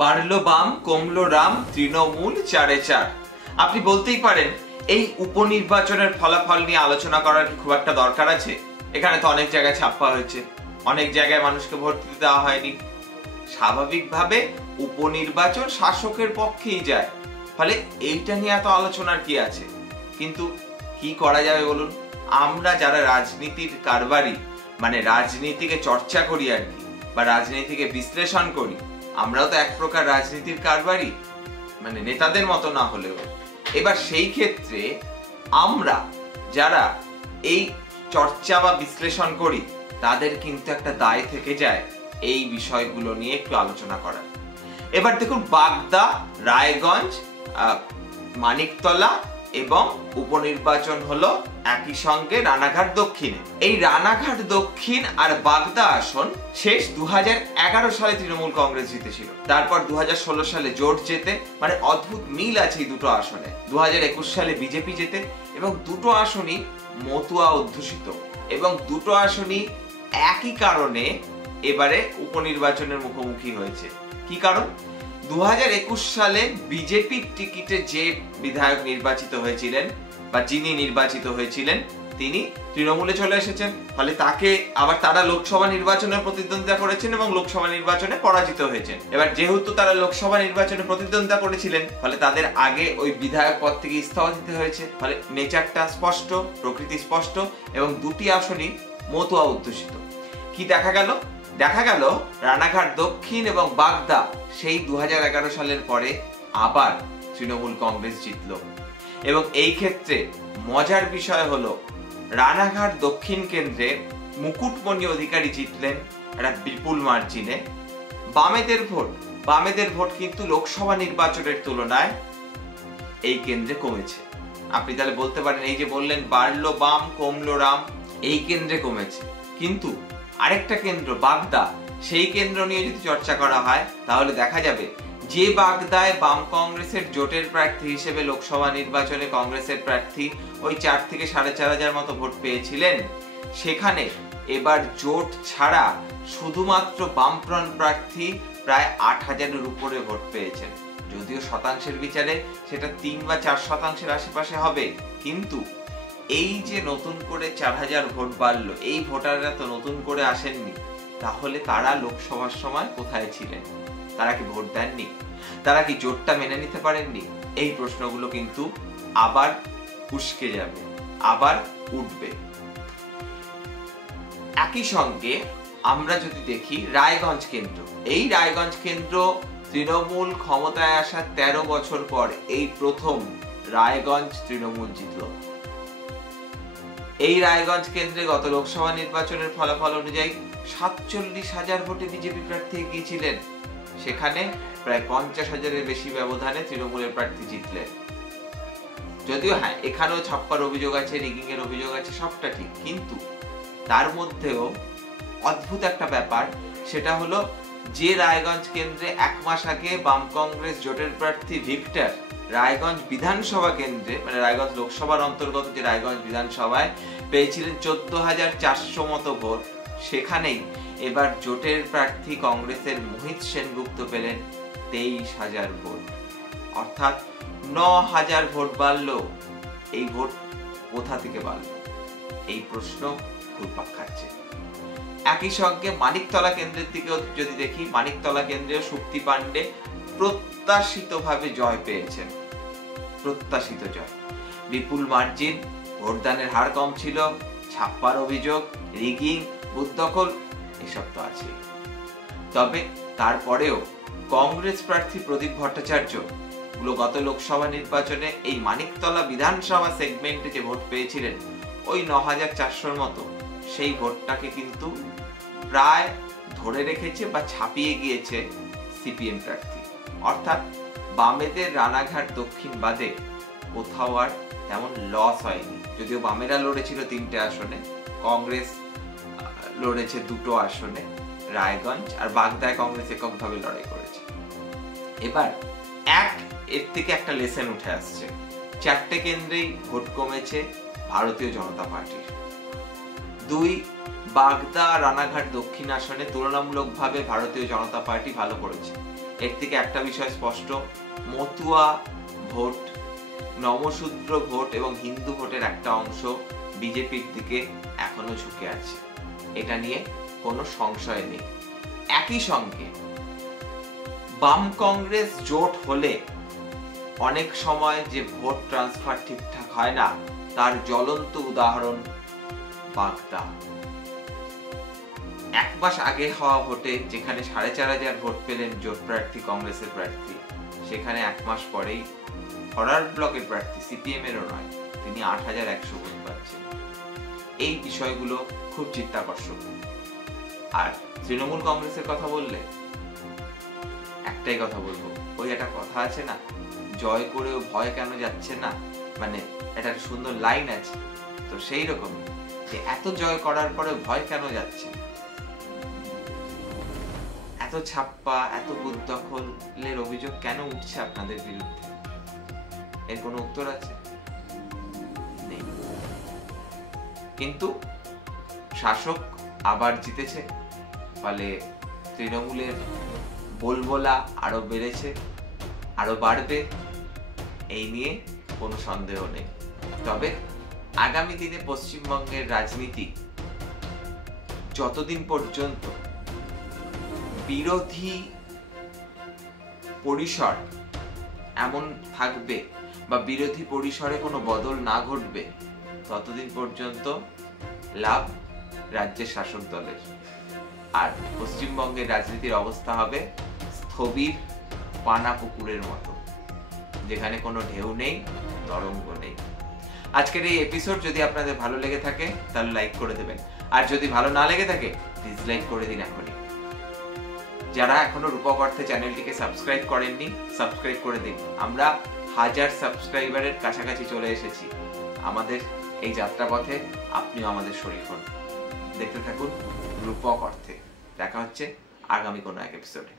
বাড়লো বাম, কমলো রাম, তৃণমূল 4-এ 4। আপনি বলতেই পারেন এই উপনির্বাচনের ফলাফল নিয়ে আলোচনা করার কি খুব একটা দরকার আছে? এখানে তো অনেক জায়গায় ছাপ্পা হয়েছে, অনেক জায়গায় মানুষকে ভোট দিতে দেওয়া হয়নি। স্বাভাবিকভাবে উপনির্বাচন শাসকের পক্ষেই যায়, ফলে এইটা নিয়ে এত আলোচনার কি আছে? কিন্তু কি করা যাবে বলুন? আমরা যারা রাজনীতির কারবারি, মানে রাজনীতিকে চর্চা করি আর কি, বা রাজনীতিকে বিশ্লেষণ করি, আমরাও তো এক প্রকার রাজনীতির কারবারি, মানে নেতাদের মতো না হলেও। এবার সেই ক্ষেত্রে আমরা যারা এই চর্চা বা বিশ্লেষণ করি, তাদের কিন্তু একটা দায় থেকে যায় এই বিষয়গুলো নিয়ে একটু আলোচনা করা। এবার দেখুন, বাগদা, রায়গঞ্জ, মানিকতলা এবং উপনির্বাচন হলো একই সঙ্গে রানাঘাট দক্ষিণে। এই রানাঘাট দক্ষিণ আর বাগদা আসন শেষ 2011 সালে তৃণমূল কংগ্রেস জিতেছিল। তারপর 2016 সালে জোট জেতে, মানে অদ্ভুত মিল আছে এই দুটো আসনে। 2021 সালে বিজেপি জেতে, এবং দুটো আসনই মতুয়া অধ্যুষিত, এবং দুটো আসনই একই কারণে এবারে উপনির্বাচনের মুখোমুখি হয়েছে। কি কারণ? 2021 সালে বিজেপির টিকিটে যে বিধায়ক নির্বাচিত হয়েছিলেন বা যিনি নির্বাচিত হয়েছিলেন, তিনি তৃণমূলে চলে এসেছেন। ফলে তাকে আবার তারা লোকসভা নির্বাচনে প্রতিদ্বন্দ্বিতা করেছেন এবং লোকসভা নির্বাচনে পরাজিত হয়েছেন। এবার যেহেতু তারা লোকসভা নির্বাচনে প্রতিদ্বন্দ্বিতা করেছিলেন, ফলে তাদের আগে ওই বিধায়ক পদ থেকে ইস্তফা দিতে হয়েছে। ফলে নেচারটা স্পষ্ট, প্রকৃতি স্পষ্ট, এবং দুটি আসনই মতুয়া অধ্যুষিত। কি দেখা গেল? দেখা গেল রানাঘাট দক্ষিণ এবং বাগদা সেই 2011 সালের পরে আবার তৃণমূল কংগ্রেস জিতল। এবং এই ক্ষেত্রে মজার বিষয় হলো, রানাঘাট দক্ষিণ কেন্দ্রে মুকুটমণি অধিকারী জিতলেন একটা বিপুল মার্জিনে। বামেদের ভোট কিন্তু লোকসভা নির্বাচনের তুলনায় এই কেন্দ্রে কমেছে। আপনি তাহলে বলতে পারেন, এই যে বললেন বাড়লো বাম, কমলো রাম, এই কেন্দ্রে কমেছে। কিন্তু আরেকটা কেন্দ্র বাগদা, সেই কেন্দ্র নিয়ে যদি চর্চা করা হয়, তাহলে দেখা যাবে যে বাগদায় বাম কংগ্রেসের জোটের প্রার্থী হিসেবে লোকসভা নির্বাচনে কংগ্রেসের প্রার্থী ওই 4 থেকে 4,500 মতো ভোট পেয়েছিলেন, সেখানে এবার জোট ছাড়া শুধুমাত্র বামফ্রন্ট প্রার্থী প্রায় 8,000-এর উপরে ভোট পেয়েছেন। যদিও শতাংশের বিচারে সেটা 3 বা 4% আশেপাশে হবে, কিন্তু এই যে নতুন করে 4,000 ভোট বাড়লো, এই ভোটাররা তো নতুন করে আসেননি। তাহলে তারা লোকসভার সময় কোথায় ছিলেন? তারা কি ভোট দেননি? তারা কি জোটটা মেনে নিতে পারেননি? এই প্রশ্নগুলো কিন্তু আবার উস্কে যাবে, আবার উঠবে। একই সঙ্গে আমরা যদি দেখি রায়গঞ্জ কেন্দ্র, এই রায়গঞ্জ কেন্দ্র তৃণমূল ক্ষমতায় আসা 13 বছর পর এই প্রথম রায়গঞ্জ তৃণমূল জিতল। এই রায়গঞ্জ কেন্দ্রে গত লোকসভা নির্বাচনের ফলাফল অনুযায়ী 47,000 ভোটে বিজেপি প্রার্থী এগিয়েছিলেন। সেখানে প্রায় 50,000-এর বেশি ব্যবধানে তৃণমূলের প্রার্থী জিতলেন। যদিও হ্যাঁ, এখানেও ছাপ্পার অভিযোগ আছে, রিগিং এর অভিযোগ আছে, সবটা ঠিক, কিন্তু তার মধ্যেও অদ্ভুত একটা ব্যাপার, সেটা হলো যে রায়গঞ্জ কেন্দ্রে 1 মাস আগে বাম কংগ্রেস জোটের প্রার্থী ভিক্টর রায়গঞ্জ বিধানসভা কেন্দ্রে, মানে রায়গঞ্জ লোকসভার অন্তর্গত যে রায়গঞ্জ বিধানসভায় পেয়েছিলেন 14,400 মতো ভোট, সেখানেই এবার জোটের প্রার্থী কংগ্রেসের মোহিত সেনগুপ্ত পেলেন 23,000 ভোট, অর্থাৎ 9,000 ভোট বাড়লো। এই ভোট কোথা থেকে বাড়লো? এই প্রশ্ন ঘুরপাক খাচ্ছে। একই সঙ্গে মানিকতলা কেন্দ্রের দিকেও যদি দেখি, মানিকতলা কেন্দ্রে শক্তি পাণ্ডে প্রত্যাশিতভাবে জয় পেয়েছেন, প্রত্যাশিত জয়। বিপুল মার্জিন, ভোটদানের হার কম ছিল, ছাপ্পার অভিযোগ, রিগিং, বুথ দখল, এসব তো আছে। তবে তারপরেও কংগ্রেস প্রার্থী প্রদীপ ভট্টাচার্য গত লোকসভা নির্বাচনে এই মানিকতলা বিধানসভা সেগমেন্টে যে ভোট পেয়েছিলেন ওই 9,400-র মতো, সেই ভোটটাকে কিন্তু প্রায় ধরে রেখেছে বা ছাপিয়ে গিয়েছে সিপিএম প্রার্থী। অর্থাৎ বামেদের রানাঘাট দক্ষিণ বাদে কোথাও আর তেমন লস হয়নি। যদিও বামেরা লড়েছিল 3টে আসনে, কংগ্রেস লড়েছে 2টো আসনে, রায়গঞ্জ আর বাগদায় কংগ্রেস এককভাবে লড়াই করেছে। এবার এর থেকে একটা লেসন উঠে আসছে, 4টে কেন্দ্রেই ভোট কমেছে ভারতীয় জনতা পার্টির। 2, বাগদা রানাঘাট দক্ষিণ আসনে তুলনামূলকভাবে ভারতীয় জনতা পার্টি ভালো করেছে, এর থেকে একটা বিষয় স্পষ্ট, মতুয়া ভোট, নমশূদ্র ভোট এবং হিন্দু ভোটের একটা অংশ বিজেপির দিকে এখনো ঝুঁকে আছে, এটা নিয়ে কোনো সংশয় নেই। একই সঙ্গে বাম কংগ্রেস জোট হলে অনেক সময় যে ভোট ট্রান্সফার ঠিকঠাক হয় না, তার জ্বলন্ত উদাহরণ বাগদা। 1 মাস আগে হওয়া ভোটে যেখানে 4,500 ভোট পেলেন জোট প্রার্থী কংগ্রেসের প্রার্থী, সেখানে 1 মাস পরেই ফরওয়ার্ড ব্লকের প্রার্থী সিপিএম এরও নয়, তিনি 8,100 ভোট পাচ্ছেন। এই বিষয়গুলো খুব চিত্তাকর্ষক। আর তৃণমূল কংগ্রেসের কথা বললে একটাই কথা বলবো, ওই একটা কথা আছে না, জয় করেও ভয় কেন যাচ্ছে না, মানে এটা একটা সুন্দর লাইন আছে, তো সেই রকম যে এত জয় করার পরে ভয় কেন যাচ্ছে, এত ছাপ্পা, এত বুথ দখলের অভিযোগ কেন উঠছে আপনাদের বিরুদ্ধে? এর কোনো উত্তর আছে? নেই। কিন্তু শাসক আবার জিতেছে, ফলে তৃণমূলের বলবলা আরো বেড়েছে, আরো বাড়বে, এই নিয়ে কোনো সন্দেহ নেই। তবে আগামী দিনে পশ্চিমবঙ্গের রাজনীতি যতদিন পর্যন্ত বিরোধী পরিসর এমন থাকবে বা বিরোধী পরিসরে কোনো বদল না ঘটবে, ততদিন পর্যন্ত লাভ রাজ্যের শাসক দলের। আর পশ্চিমবঙ্গের রাজনীতির অবস্থা হবে স্থবির পানা পুকুরের মতো, যেখানে কোনো ঢেউ নেই, তরঙ্গ নেই। আজকের এই এপিসোড যদি আপনাদের ভালো লেগে থাকে তাহলে লাইক করে দেবেন, আর যদি ভালো না লেগে থাকে ডিসলাইক করে দিন এখনই। যারা এখনো রূপক অর্থে চ্যানেলটিকে সাবস্ক্রাইব করেননি, সাবস্ক্রাইব করে দিন। আমরা 1000 সাবস্ক্রাইবারের কাছাকাছি চলে এসেছি। আমাদের এই যাত্রাপথে আপনিও আমাদের শরীক হন। দেখতে থাকুন রূপক অর্থে। দেখা হচ্ছে আগামী কোনো এক এপিসোডে।